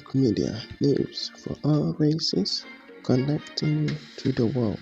Network Media, news for all races, connecting you to the world.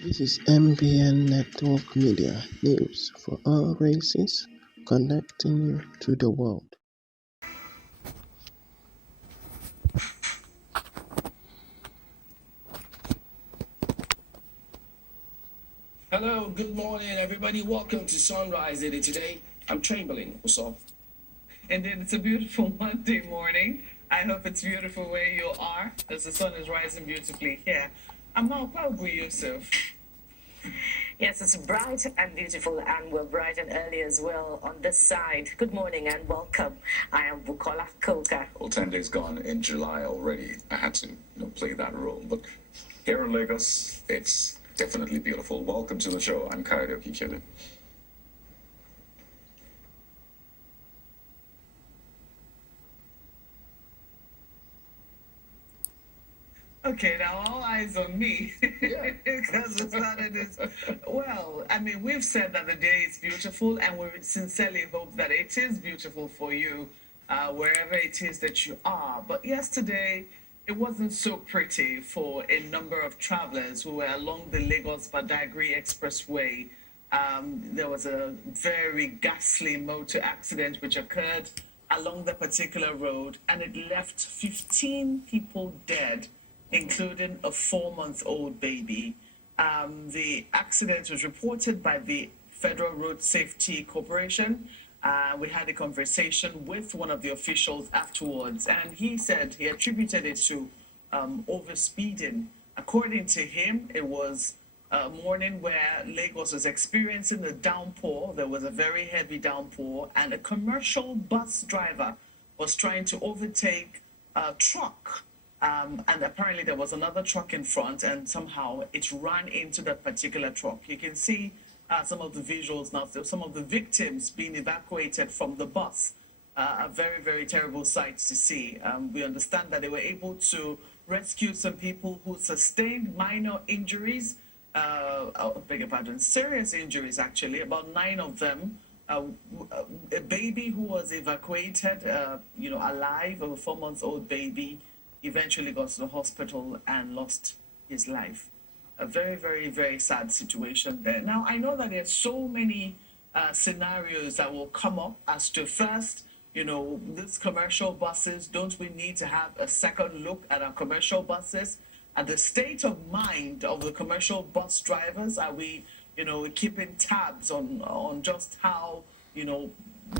This is MBN Network Media, news for all races, connecting you to the world. Hello, good morning, everybody. Welcome to Sunrise Daily today. I'm Chamberlain. What's up? Indeed, it's a beautiful Monday morning. I hope it's beautiful where you are, as the sun is rising beautifully here. I'm now Paugu Yusuf. Yes, it's bright and beautiful, and we're bright and early as well on this side. Good morning and welcome. I am Bukola Koka. Well, 10 days gone in July already. I had to play that role. But here in Lagos, it's definitely beautiful. Welcome to the show. I'm Kaido Kikele. Okay, now all eyes on me. Yeah. Because it's not it is. Well, I mean, we've said that the day is beautiful, and we sincerely hope that it is beautiful for you, wherever it is that you are. But yesterday, it wasn't so pretty for a number of travelers who were along the Lagos Badagry Expressway. There was a very ghastly motor accident which occurred along the particular road, and it left 15 people dead, including a 4-month-old baby. The accident was reported by the Federal Road Safety Corporation. We had a conversation with one of the officials afterwards, and he said he attributed it to overspeeding. According to him, it was a morning where Lagos was experiencing a downpour. There was a very heavy downpour, and a commercial bus driver was trying to overtake a truck. And apparently there was another truck in front, and somehow it ran into that particular truck. You can see some of the visuals now, some of the victims being evacuated from the bus. A very, very terrible sight to see. We understand that they were able to rescue some people who sustained minor injuries, beg your pardon, serious injuries actually, about 9 of them. A baby who was evacuated, alive, a 4-month-old baby, eventually got to the hospital and lost his life. A very, very, very sad situation there. Now, I know that there's so many scenarios that will come up as to first, these commercial buses, don't we need to have a second look at our commercial buses? At the state of mind of the commercial bus drivers, are we, keeping tabs on just how,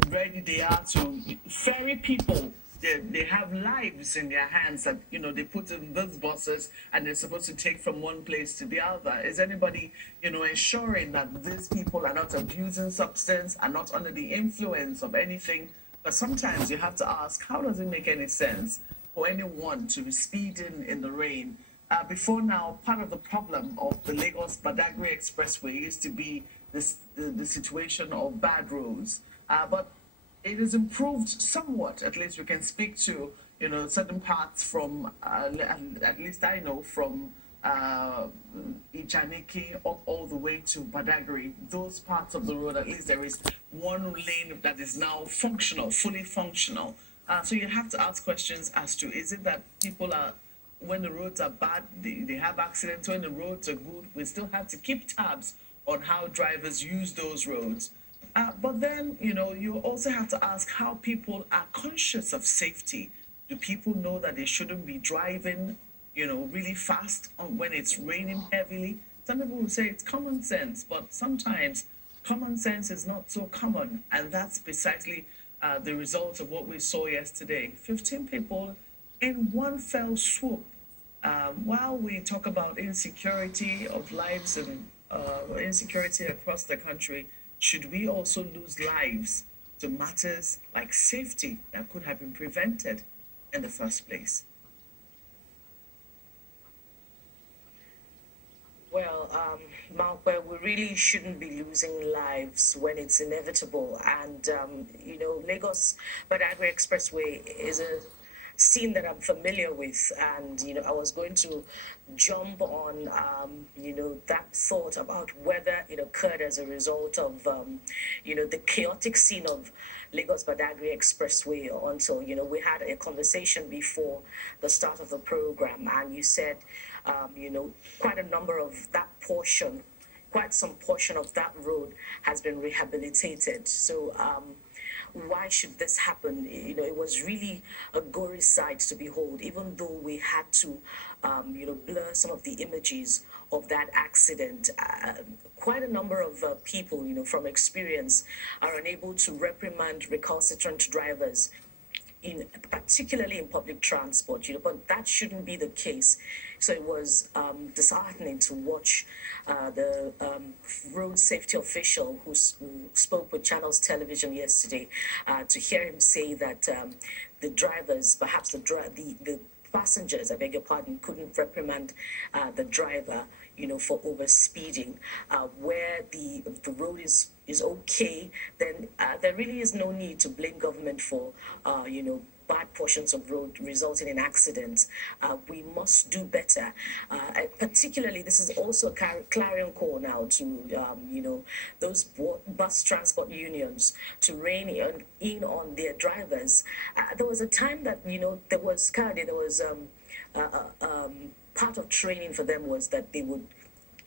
ready they are to ferry people? They have lives in their hands that they put in those buses, and they're supposed to take from one place to the other. Is anybody ensuring that these people are not abusing substance, are not under the influence of anything? But sometimes you have to ask, how does it make any sense for anyone to be speeding in the rain? Before now, part of the problem of the Lagos Badagry Expressway used to be the situation of bad roads, but it has improved somewhat. At least we can speak to certain parts from at least I know from Ijaniki up all the way to Badagry. Those parts of the road, at least there is one lane that is now functional, fully functional. So you have to ask questions as to, is it that people are, when the roads are bad, they have accidents? When the roads are good, we still have to keep tabs on how drivers use those roads. But then, you also have to ask how people are conscious of safety. Do people know that they shouldn't be driving, really fast when it's raining heavily? Some people will say it's common sense, but sometimes common sense is not so common. And that's precisely the result of what we saw yesterday. 15 people in one fell swoop. While we talk about insecurity of lives and insecurity across the country, should we also lose lives to matters like safety that could have been prevented in the first place? Well, Mark, well, we really shouldn't be losing lives when it's inevitable. And, Lagos Badagry Expressway is a scene that I'm familiar with. And, I was going to jump on, that thought about whether it occurred as a result of, the chaotic scene of Lagos Badagry Expressway until, we had a conversation before the start of the program. And you said, quite a number of that portion, quite some portion of that road has been rehabilitated. So why should this happen? It was really a gory sight to behold, even though we had to, blur some of the images of that accident. Quite a number of people, from experience are unable to reprimand recalcitrant drivers, particularly in public transport, but that shouldn't be the case. So it was disheartening to watch the road safety official who spoke with Channels Television yesterday, to hear him say that the drivers, perhaps the passengers, I beg your pardon, couldn't reprimand the driver, for over speeding. Where the road is okay, then there really is no need to blame government for, bad portions of road resulting in accidents. We must do better. Particularly, this is also a clarion call now to, those bus transport unions to rein in on their drivers. There was a time that, there was part of training for them was that they would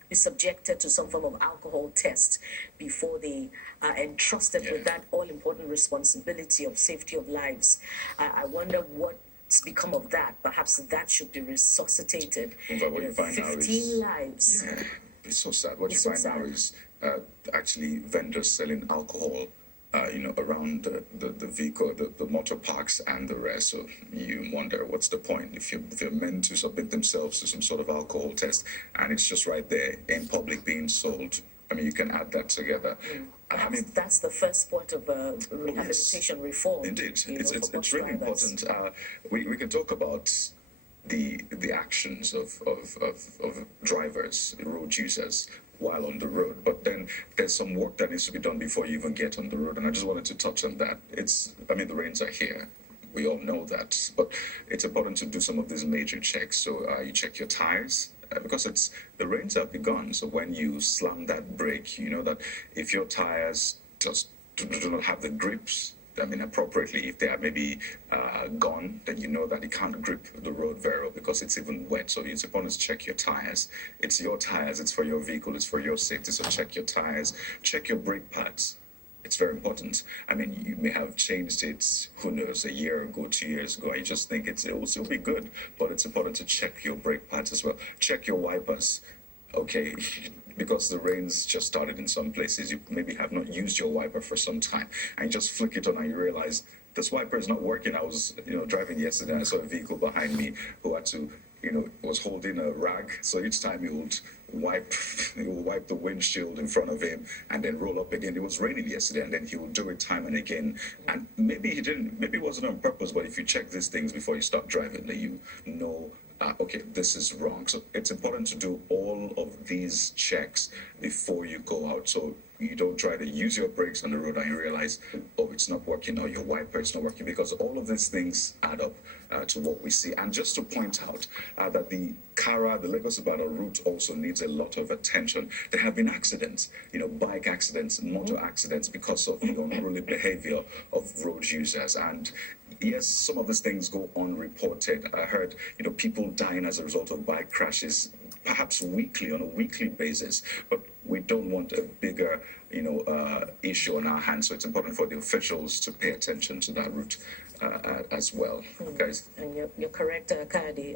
be subjected to some form of alcohol test before they are entrusted with that all-important responsibility of safety of lives. I wonder what's become of that. Perhaps that should be resuscitated. But what you find 15 lives. Yeah, it's so sad. What you find now is actually vendors selling alcohol around the vehicle, the motor parks and the rest. So you wonder, what's the point if you're meant to submit themselves to some sort of alcohol test and it's just right there in public being sold? I mean, you can add that together. Perhaps that's the first point of rehabilitation reform. Indeed, it's really important. We can talk about the actions of drivers, road users, while on the road, but then there's some work that needs to be done before you even get on the road, and I just wanted to touch on that. The rains are here, we all know that, but it's important to do some of these major checks. So you check your tires, because the rains have begun. So when you slam that brake, you know that if your tires just do not have the grips, appropriately, if they are maybe gone, then you know that you can't grip the road very well because it's even wet. So it's important to check your tires. It's your tires, it's for your vehicle, it's for your safety. So check your tires, check your brake pads. It's very important. You may have changed it, who knows, a year ago, 2 years ago. You just think it will still be good, but it's important to check your brake pads as well. Check your wipers. Okay, because the rains just started in some places, you maybe have not used your wiper for some time, and you just flick it on and you realize this wiper is not working. I was, driving yesterday and I saw a vehicle behind me who had to, was holding a rag. So each time he would wipe the windshield in front of him and then roll up again. It was raining yesterday, and then he would do it time and again. And maybe it wasn't on purpose, but if you check these things before you start driving, then you know, okay, this is wrong. So it's important to do all of these checks before you go out. So you don't try to use your brakes on the road and you realize, oh, it's not working, or your wiper is not working, because all of these things add up to what we see. And just to point out that the Lagos-Ibadan route also needs a lot of attention. There have been accidents, bike accidents, motor accidents, because of the unruly behavior of road users. And yes, some of these things go unreported. I heard, people dying as a result of bike crashes, perhaps weekly, on a weekly basis. But we don't want a bigger, issue on our hands. So it's important for the officials to pay attention to that route. as well, guys. And you're correct, Kadi.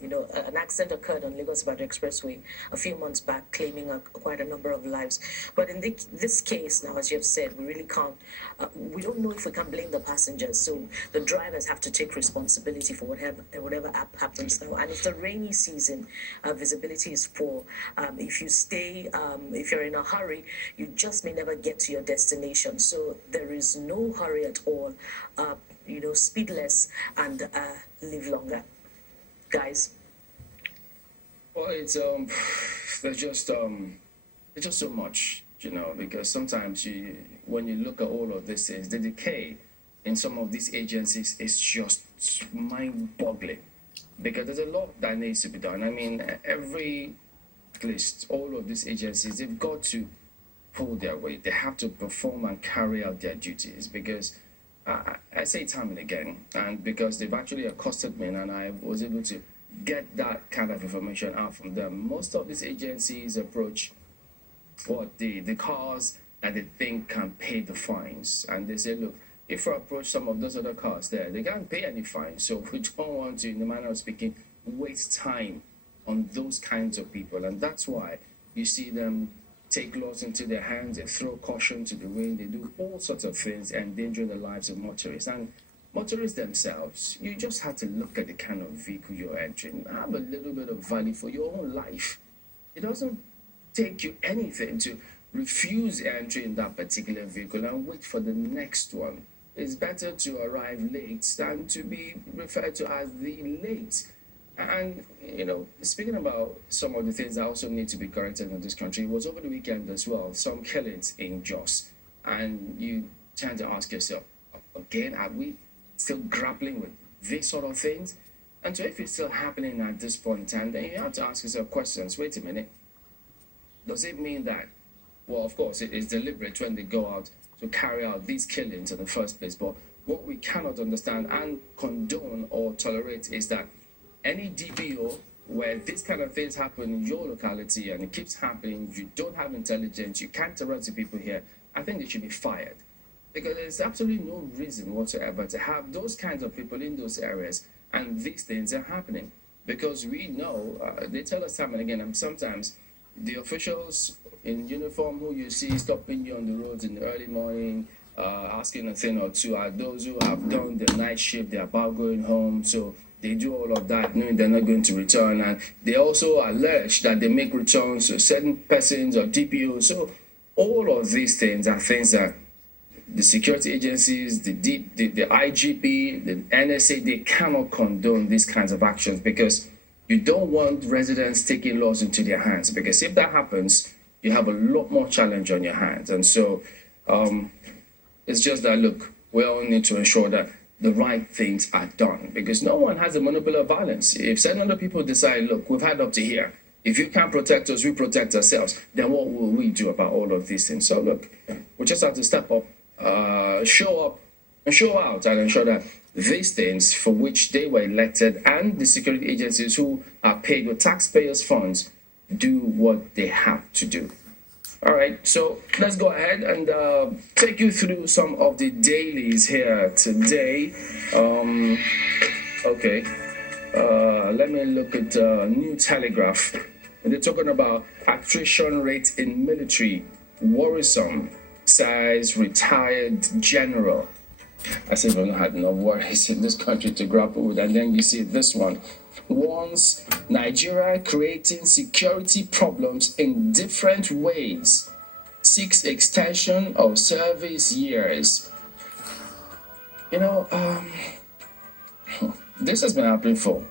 An accident occurred on Lagos-Ibadan Expressway a few months back, claiming quite a number of lives. But in this case now, as you have said, we really can't. We don't know if we can blame the passengers. So the drivers have to take responsibility for whatever happens now. And it's the rainy season. Visibility is poor. If you stay, if you're in a hurry, you just may never get to your destination. So there is no hurry at all. Speed less and live longer. Guys? Well, there's just so much, because sometimes when you look at all of these things, the decay in some of these agencies is just mind-boggling, because there's a lot that needs to be done. I mean, at least all of these agencies, they've got to pull their weight. They have to perform and carry out their duties, because I say time and again, and because they've actually accosted me and I was able to get that kind of information out from them. Most of these agencies approach the cars that they think can pay the fines, and they say, look, if we approach some of those other cars there, they can't pay any fines, so we don't want to, in the manner of speaking, waste time on those kinds of people. And that's why you see them take laws into their hands, they throw caution to the wind, they do all sorts of things, endangering the lives of motorists. And motorists themselves, you just have to look at the kind of vehicle you're entering. Have a little bit of value for your own life. It doesn't take you anything to refuse entering that particular vehicle and wait for the next one. It's better to arrive late than to be referred to as the late. And, speaking about some of the things that also need to be corrected in this country, it was over the weekend as well, some killings in Jos. And you tend to ask yourself, again, are we still grappling with these sort of things? And so if it's still happening at this point in time, then you have to ask yourself questions. Wait a minute. Does it mean that, well, of course, it is deliberate when they go out to carry out these killings in the first place, but what we cannot understand and condone or tolerate is that any DPO where this kind of things happen in your locality and it keeps happening, you don't have intelligence, you can't arrest the people here, I think they should be fired. Because there's absolutely no reason whatsoever to have those kinds of people in those areas and these things are happening. Because we know, they tell us time and again, and sometimes the officials in uniform who you see stopping you on the roads in the early morning, asking a thing or two, are those who have done the night shift, they're about going home, so they do all of that knowing they're not going to return, and they also allege that they make returns to certain persons or DPOs. So all of these things are things that the security agencies, the IGP, the NSA, they cannot condone these kinds of actions, because you don't want residents taking laws into their hands, because if that happens, you have a lot more challenge on your hands. And so it's just that, look, we all need to ensure that the right things are done, because no one has a monopoly of violence. If certain other people decide, look, we've had up to here, if you can't protect us, we protect ourselves, then what will we do about all of these things? So look, we just have to step up, show up and show out, and ensure that these things for which they were elected and the security agencies who are paid with taxpayers' funds do what they have to do. All right, so let's go ahead and take you through some of the dailies here today. Let me look at New Telegraph. They're talking about attrition rate in military, worrisome, says retired general. I say we've not had enough worries in this country to grapple with. And then you see this one. Warns Nigeria creating security problems in different ways. Seeks extension of service years. This has been happening for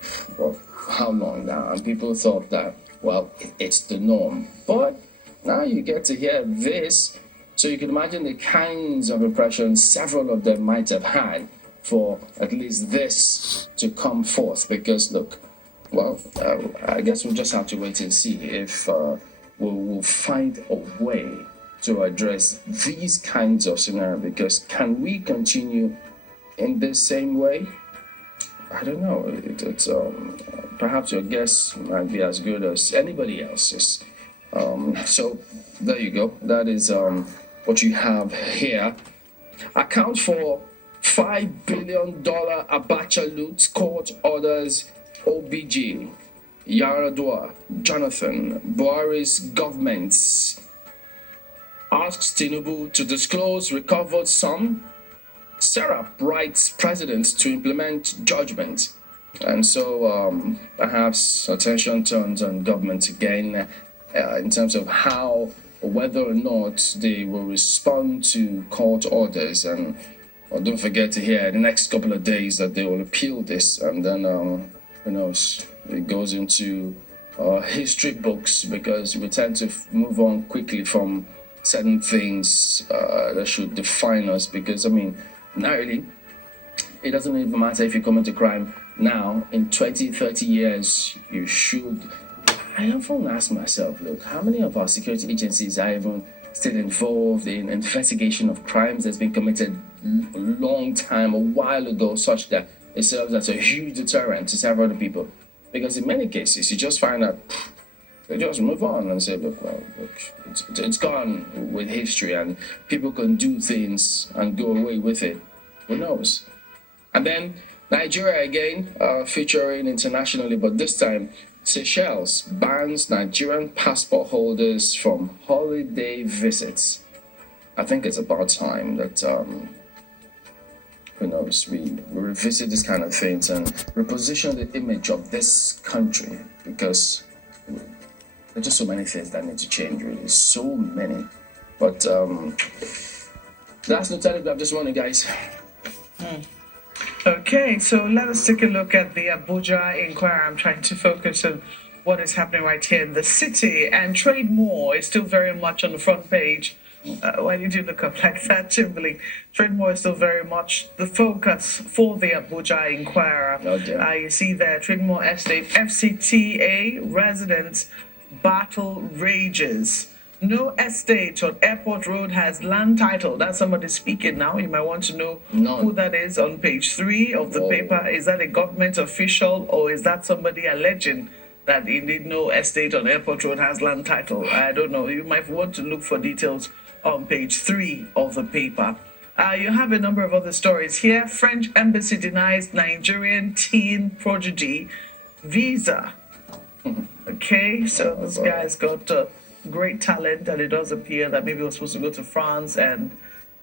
how long now? And people thought that, well, it's the norm. But now you get to hear this. So you can imagine the kinds of impressions several of them might have had for at least this to come forth. Because look, well, I guess we'll just have to wait and see if we'll find a way to address these kinds of scenarios. Because can we continue in the same way? I don't know. It's perhaps your guess might be as good as anybody else's. So there you go. That is what you have here. Account for $5 billion Abacha loot, court orders OBJ, Yaradua, Jonathan, Buhari's governments asks Tinubu to disclose recovered sum. Serap writes president to implement judgment. And so perhaps attention turns on government again in terms of how, whether or not they will respond to court orders. And don't forget to hear the next couple of days that they will appeal this, and then who knows, it goes into history books, because we tend to move on quickly from certain things that should define us. Because I mean, not really, it doesn't even matter if you commit a crime now. In 20-30 years, you should. I often ask myself, look, how many of our security agencies are even still involved in investigation of crimes that's been committed a long time, a while ago, such that it serves as a huge deterrent to several other people? Because in many cases, you just find out they just move on and say, look, well, look, it's gone with history, and people can do things and go away with it. Who knows? And then Nigeria again, featuring internationally, but this time Seychelles bans Nigerian passport holders from holiday visits. I think it's about time that, who knows, we revisit this kind of things and reposition the image of this country, because there are just so many things that need to change, really. So many. But that's the Telegraph this morning, guys. Okay, so let us take a look at the Abuja Inquirer. I'm trying to focus on what is happening right here in the city. And Trade More is still very much on the front page. Why did you look up like that, Timberlake? Trade More is still very much the focus for the Abuja Inquirer. Okay. You see there, Trade More Estate, FCTA residents battle rages. No estate on Airport Road has land title. That's somebody speaking now. You might want to know who that is on page 3 of the paper. Is that a government official, or is that somebody alleging that indeed no estate on Airport Road has land title? I don't know. You might want to look for details on page 3 of the paper. You have a number of other stories here. French embassy denies Nigerian teen prodigy visa. Okay, so this guy's got great talent, and it does appear that maybe he was supposed to go to France, and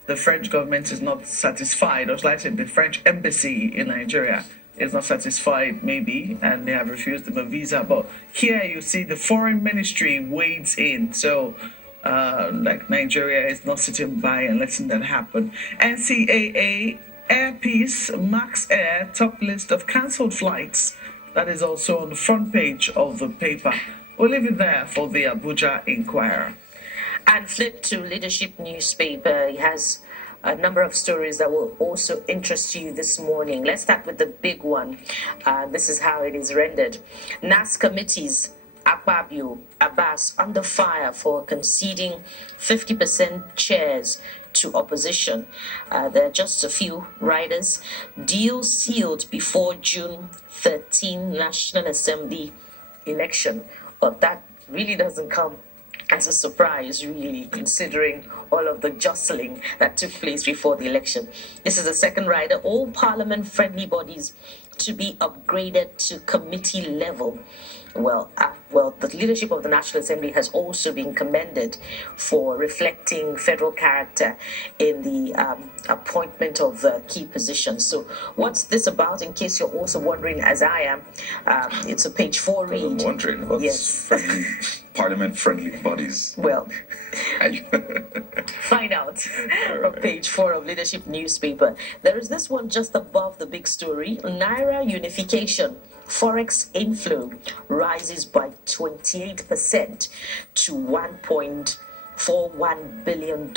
the French government is not satisfied, or like I said, the French embassy in Nigeria is not satisfied, maybe, and they have refused him a visa. But here you see the foreign ministry wades in, so like Nigeria is not sitting by and letting that happen. NCAA Air Peace Max Air top list of cancelled flights. That is also on the front page of the paper. We'll leave it there for the Abuja Inquirer. And flip to Leadership newspaper. It has a number of stories that will also interest you this morning. Let's start with the big one. This is how it is rendered. NAS committees, Akpabio, Abbas under fire for conceding 50% chairs to opposition. There are just a few riders. Deal sealed before June 13 National Assembly election. But that really doesn't come as a surprise, really, considering all of the jostling that took place before the election. This is the second rider. All parliament-friendly bodies to be upgraded to committee level. Well, the leadership of the National Assembly has also been commended for reflecting federal character in the appointment of key positions. So what's this about, in case you're also wondering, as I am? It's a page 4 read. I'm wondering about Yes. parliament-friendly bodies. Well, find out on page 4 of Leadership newspaper. There is this one just above the big story. Naira unification. Forex inflow rises by 28% to $1.41 billion.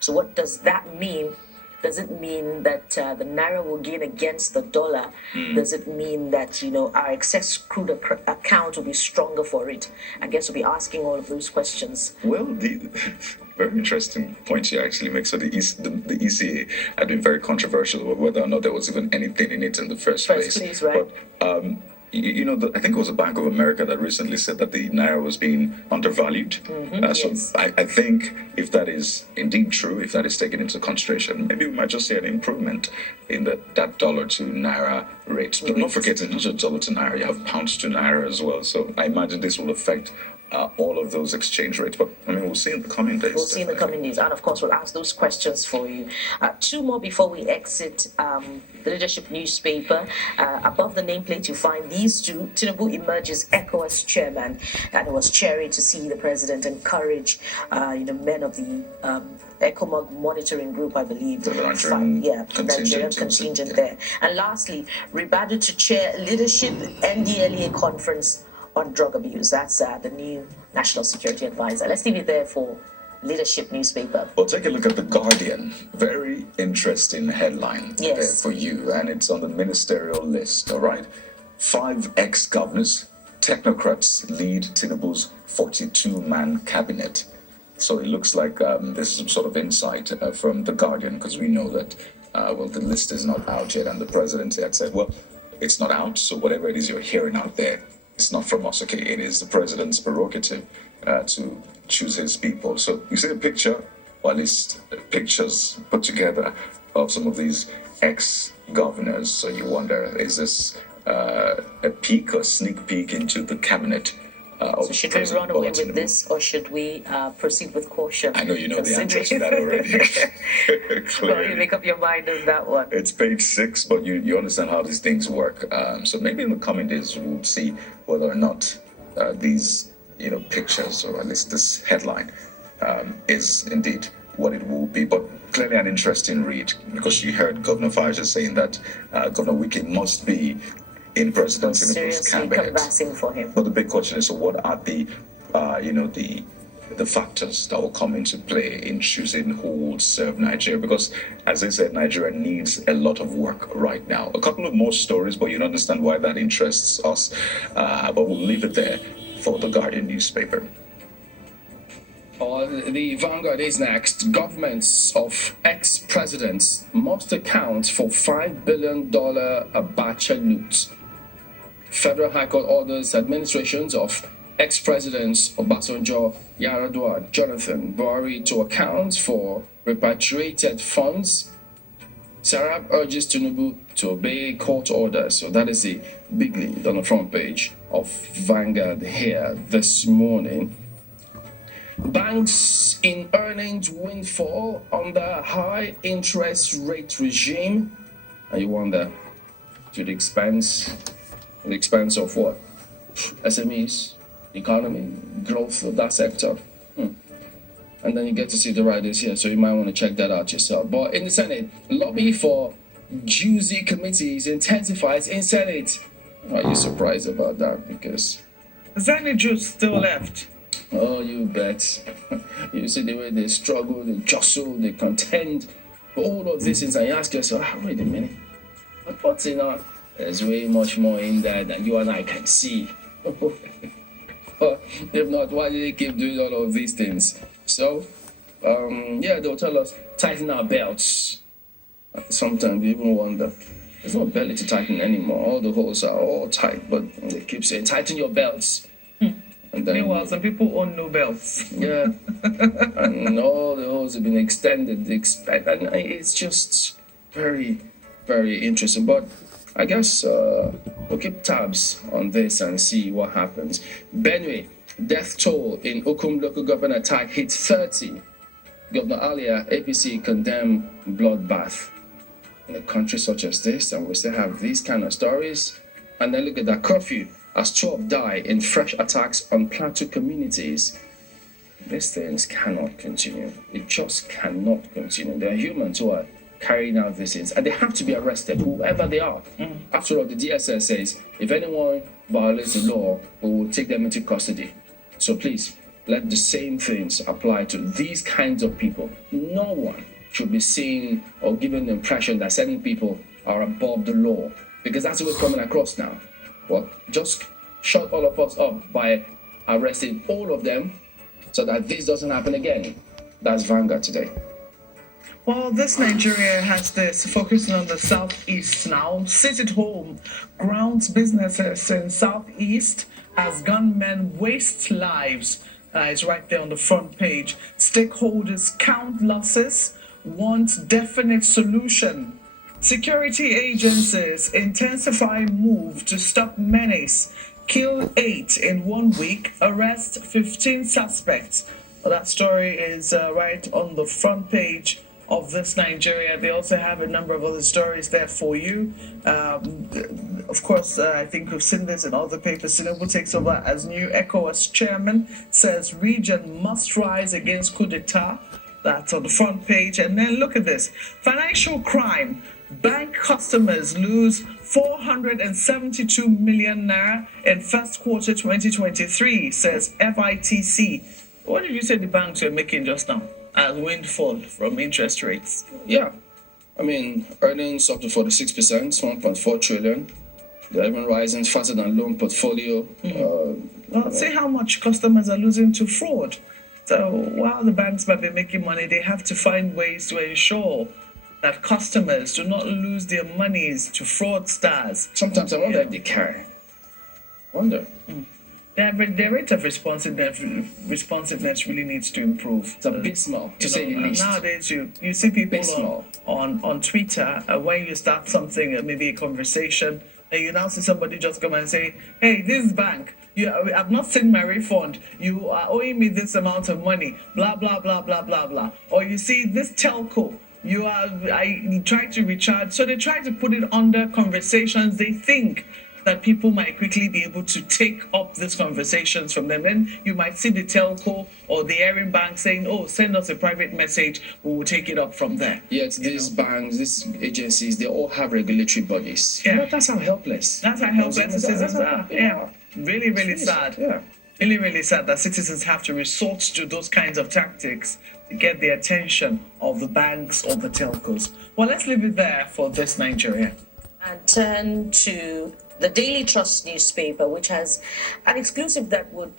So what does that mean? Does it mean that the Naira will gain against the dollar? Does it mean that, our excess crude account will be stronger for it? I guess we'll be asking all of those questions. Well, the very interesting point you actually make. So the ECA had been very controversial about whether or not there was even anything in it in the first place. Right? But I think it was the Bank of America that recently said that the naira was being undervalued. So Yes. I think if that is indeed true, if that is taken into consideration, maybe we might just see an improvement in that dollar to naira rate. But not forgetting, not just dollar to naira, you have pounds to naira as well. So I imagine this will affect all of those exchange rates. But I mean, we'll see in the coming days. We'll see in the coming days, and of course, we'll ask those questions for you. Two more before we exit the Leadership newspaper. Above the nameplate, you find these two. Tinubu emerges ECOWAS chairman, and it was cheery to see the president encourage, men of the ECOMOG monitoring group, I believe. The Nigerian Nigerian contingent there. And lastly, Ribadu to chair Leadership NDLEA conference on drug abuse. That's the new national security advisor. Let's leave it there for Leadership newspaper. Well, take a look at The Guardian. Very interesting headline there for you, and it's on the ministerial list, all right? 5 ex-governors, technocrats lead Tinubu's 42-man cabinet. So it looks like there's some sort of insight from The Guardian, because we know that, the list is not out yet, and the president had said, well, it's not out, so whatever it is you're hearing out there, it's not from us, okay? It is the president's prerogative to choose his people. So you see a picture, or at least pictures put together of some of these ex-governors. So you wonder, is this a peek or sneak peek into the cabinet? So should we run away with this, or should we proceed with caution? I know you know the answer to that already. Well, you make up your mind on that one. It's page 6, but you understand how these things work. So maybe in the coming days we'll see whether or not these pictures, or at least this headline, is indeed what it will be. But clearly an interesting read, because you heard Governor Faja saying that Governor Wike must be in President Tinubu's Seriously cabinet. canvassing for him. But the big question is, so what are the factors that will come into play in choosing who will serve Nigeria? Because, as I said, Nigeria needs a lot of work right now. A couple of more stories, but you understand why that interests us. But we'll leave it there for the Guardian newspaper. The Vanguard is next. Governments of ex-presidents must account for $5 billion Abacha loot. Federal High Court orders administrations of ex-presidents Obasanjo, Yaradua, Jonathan Buhari to account for repatriated funds. Sarab urges Tinubu to obey court orders. So that is the big lead on the front page of Vanguard here this morning. Banks in earnings windfall under high interest rate regime. And you wonder, to the expense of what? SMEs, economy, growth of that sector. And then you get to see the riders here, so you might want to check that out yourself. But in the Senate, lobby for juicy committees intensifies in Senate. Are you surprised about that? Because Is there any juice still left? oh, you bet. You see the way they struggle, they jostle, they contend for all of these things, and you ask yourself, wait a minute, what's in our? There's way much more in there than you and I can see. If not, why do they keep doing all of these things? So, they'll tell us, tighten our belts. Sometimes we even wonder, there's no belly to tighten anymore. All the holes are all tight, but they keep saying, tighten your belts. And then, Meanwhile, some people own no belts. yeah, and all the holes have been extended, and it's just very, very interesting. But I guess we'll keep tabs on this and see what happens. Benue, death toll in Ukum local government attack hit 30. Governor Alia, APC condemn bloodbath. In a country such as this, and we still have these kind of stories. And then look at that curfew, as 12 die in fresh attacks on Plateau communities. These things cannot continue. It just cannot continue. There are humans who are carrying out these things, and they have to be arrested, whoever they are. After all, the DSS says, if anyone violates the law, we will take them into custody. So please, let the same things apply to these kinds of people. No one should be seen or given the impression that certain people are above the law, because that's what's coming across now. Well, just shut all of us up by arresting all of them so that this doesn't happen again. That's Vanguard today. Well, this Nigeria has this focusing on the southeast now. Sit at home grounds businesses in southeast as gunmen waste lives. It's right there on the front page. Stakeholders count losses, want definite solution. Security agencies intensify move to stop menace. Kill 8 in 1 week, arrest 15 suspects. Well, that story is right on the front page of this Nigeria. They also have a number of other stories there for you. Of course, I think we've seen this in other papers. Tinubu takes over as new ECOWAS chairman, says region must rise against coup d'etat. That's on the front page. And then look at this. Financial crime. Bank customers lose 472 million naira in first quarter 2023, says FITC. What did you say the banks were making just now as windfall from interest rates? Yeah. I mean, earnings up to 46%, 1.4 trillion. They're even rising faster than loan portfolio. Well, see how much customers are losing to fraud. So while the banks might be making money, they have to find ways to ensure that customers do not lose their monies to fraudsters. Sometimes I wonder if they care. Wonder. Their rate of responsiveness really needs to improve. It's abysmal, to say the least. Nowadays, you see people on Twitter, when you start something, maybe a conversation, and you now see somebody just come and say, hey, this bank, I've not seen my refund. You are owing me this amount of money, blah, blah, blah, blah, blah, blah. Or you see this telco, I try to recharge. So they try to put it under conversations. They think that people might quickly be able to take up these conversations from them. Then you might see the telco or the airing bank saying, oh, send us a private message, we will take it up from there. Yet these banks, these agencies, they all have regulatory bodies. Yeah. That's how helpless. That's how helpless the citizens are. Yeah. Really, really sad. Yeah. Really, really sad that citizens have to resort to those kinds of tactics to get the attention of the banks or the telcos. Well, let's leave it there for this Nigeria. And turn to the Daily Trust newspaper, which has an exclusive that would,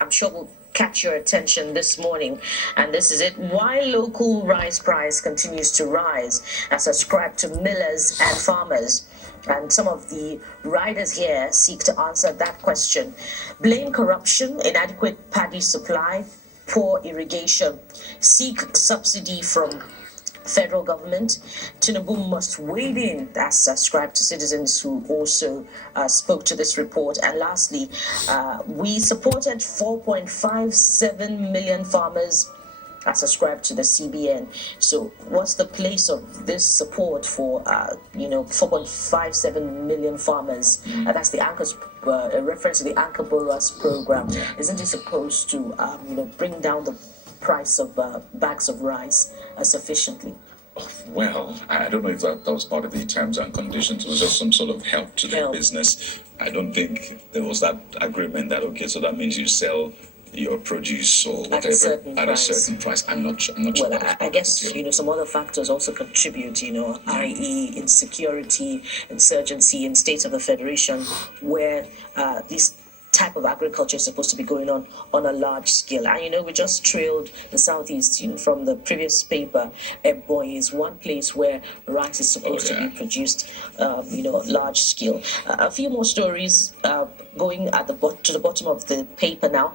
I'm sure will catch your attention this morning. And this is it. Why local rice price continues to rise as ascribed to millers and farmers. And some of the writers here seek to answer that question. Blame corruption, inadequate paddy supply, poor irrigation, seek subsidy from federal government. Tinubu must wade in. That's ascribed to citizens who also spoke to this report. And lastly, we supported 4.57 million farmers as ascribed to the CBN. So what's the place of this support for 4.57 million farmers? That's the Anchor's a reference to the Anchor Borrowers program. Isn't it supposed to bring down the price of bags of rice sufficiently? Well, I don't know if that was part of the terms and conditions. It was just some sort of help to the business. I don't think there was that agreement that, okay, so that means you sell your produce or whatever at a certain price. I'm not sure. Well, I guess some other factors also contribute, i.e. insecurity, insurgency in states of the federation where these type of agriculture is supposed to be going on a large scale. And we just trailed the southeast from the previous paper. Ebonyi is one place where rice is supposed to be produced large scale. A few more stories going to the bottom of the paper now.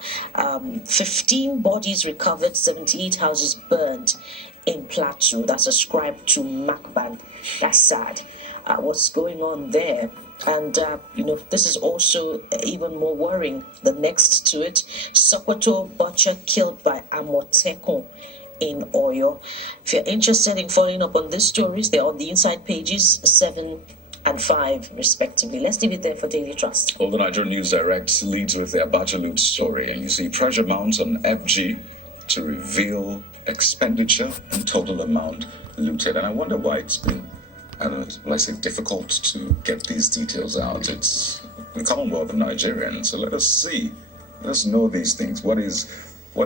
15 bodies recovered, 78 houses burned in Plateau. That's ascribed to Macban. That's sad. What's going on there? And, this is also even more worrying. The next to it, Sokoto butcher killed by Amotekun in Oyo. If you're interested in following up on these stories, they're on the inside pages 7 and 5, respectively. Let's leave it there for Daily Trust. Well, the Nigerian News Direct leads with the Abacha loot story, and you see pressure mounts on FG to reveal expenditure and total amount looted. And I wonder why it's been, difficult to get these details out. It's the Commonwealth of Nigeria, so let us see. Let us know these things. What is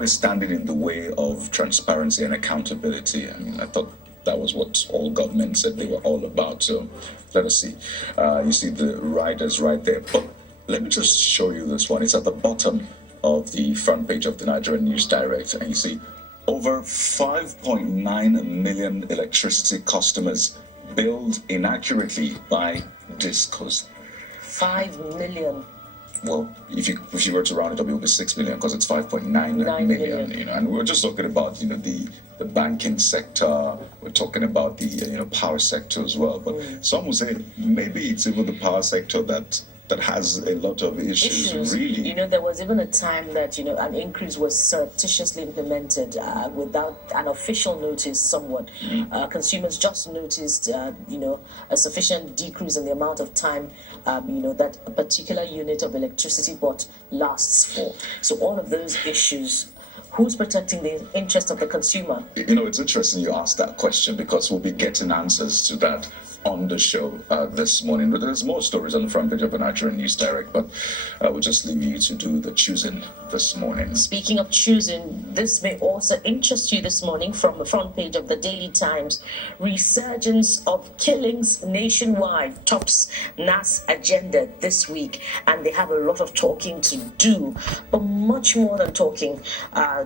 standing in the way of transparency and accountability? I mean, I thought that was what all governments said they were all about. So let us see. You see the writers right there. But let me just show you this one. It's at the bottom of the front page of the Nigerian News Direct, and you see over 5.9 million electricity customers billed inaccurately by discos. 5 million. Well, if you were to round it up, it would be 6 million because it's 5.9 million. You know, and we're just talking about the banking sector. We're talking about the power sector as well. But some will say maybe it's even the power sector that has a lot of issues. Really. There was even a time that an increase was surreptitiously implemented without an official notice. Somewhat, consumers just noticed a sufficient decrease in the amount of time that a particular unit of electricity bought lasts for. So all of those issues. Who's protecting the interest of the consumer? It's interesting you asked that question because we'll be getting answers to that on the show this morning. But there's more stories on the front page of the Nigerian News Direct, but we'll just leave you to do the choosing this morning. Speaking of choosing, this may also interest you this morning from the front page of the Daily Times. Resurgence of killings nationwide tops NAS agenda this week, and they have a lot of talking to do, but much more than talking.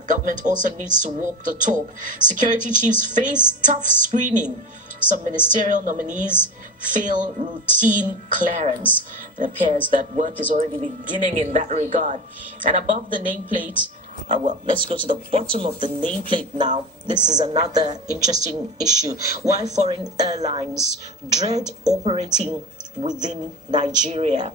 Government also needs to walk the talk. Security chiefs face tough screening. Some ministerial nominees fail routine clearance. It appears that work is already beginning in that regard. And above the nameplate, let's go to the bottom of the nameplate now. This is another interesting issue. Why foreign airlines dread operating within Nigeria.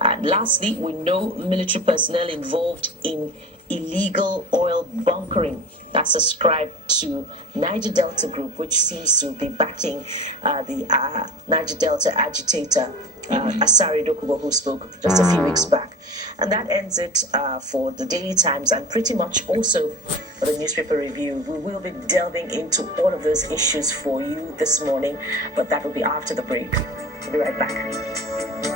And lastly, we know military personnel involved in illegal oil bunkering. That's ascribed to Niger Delta Group, which seems to be backing the Niger Delta agitator Asari Dokubo, who spoke just a few weeks back. And that ends it for the Daily Times and pretty much also for the newspaper review. We will be delving into all of those issues for you this morning, but that will be after the break. We'll be right back.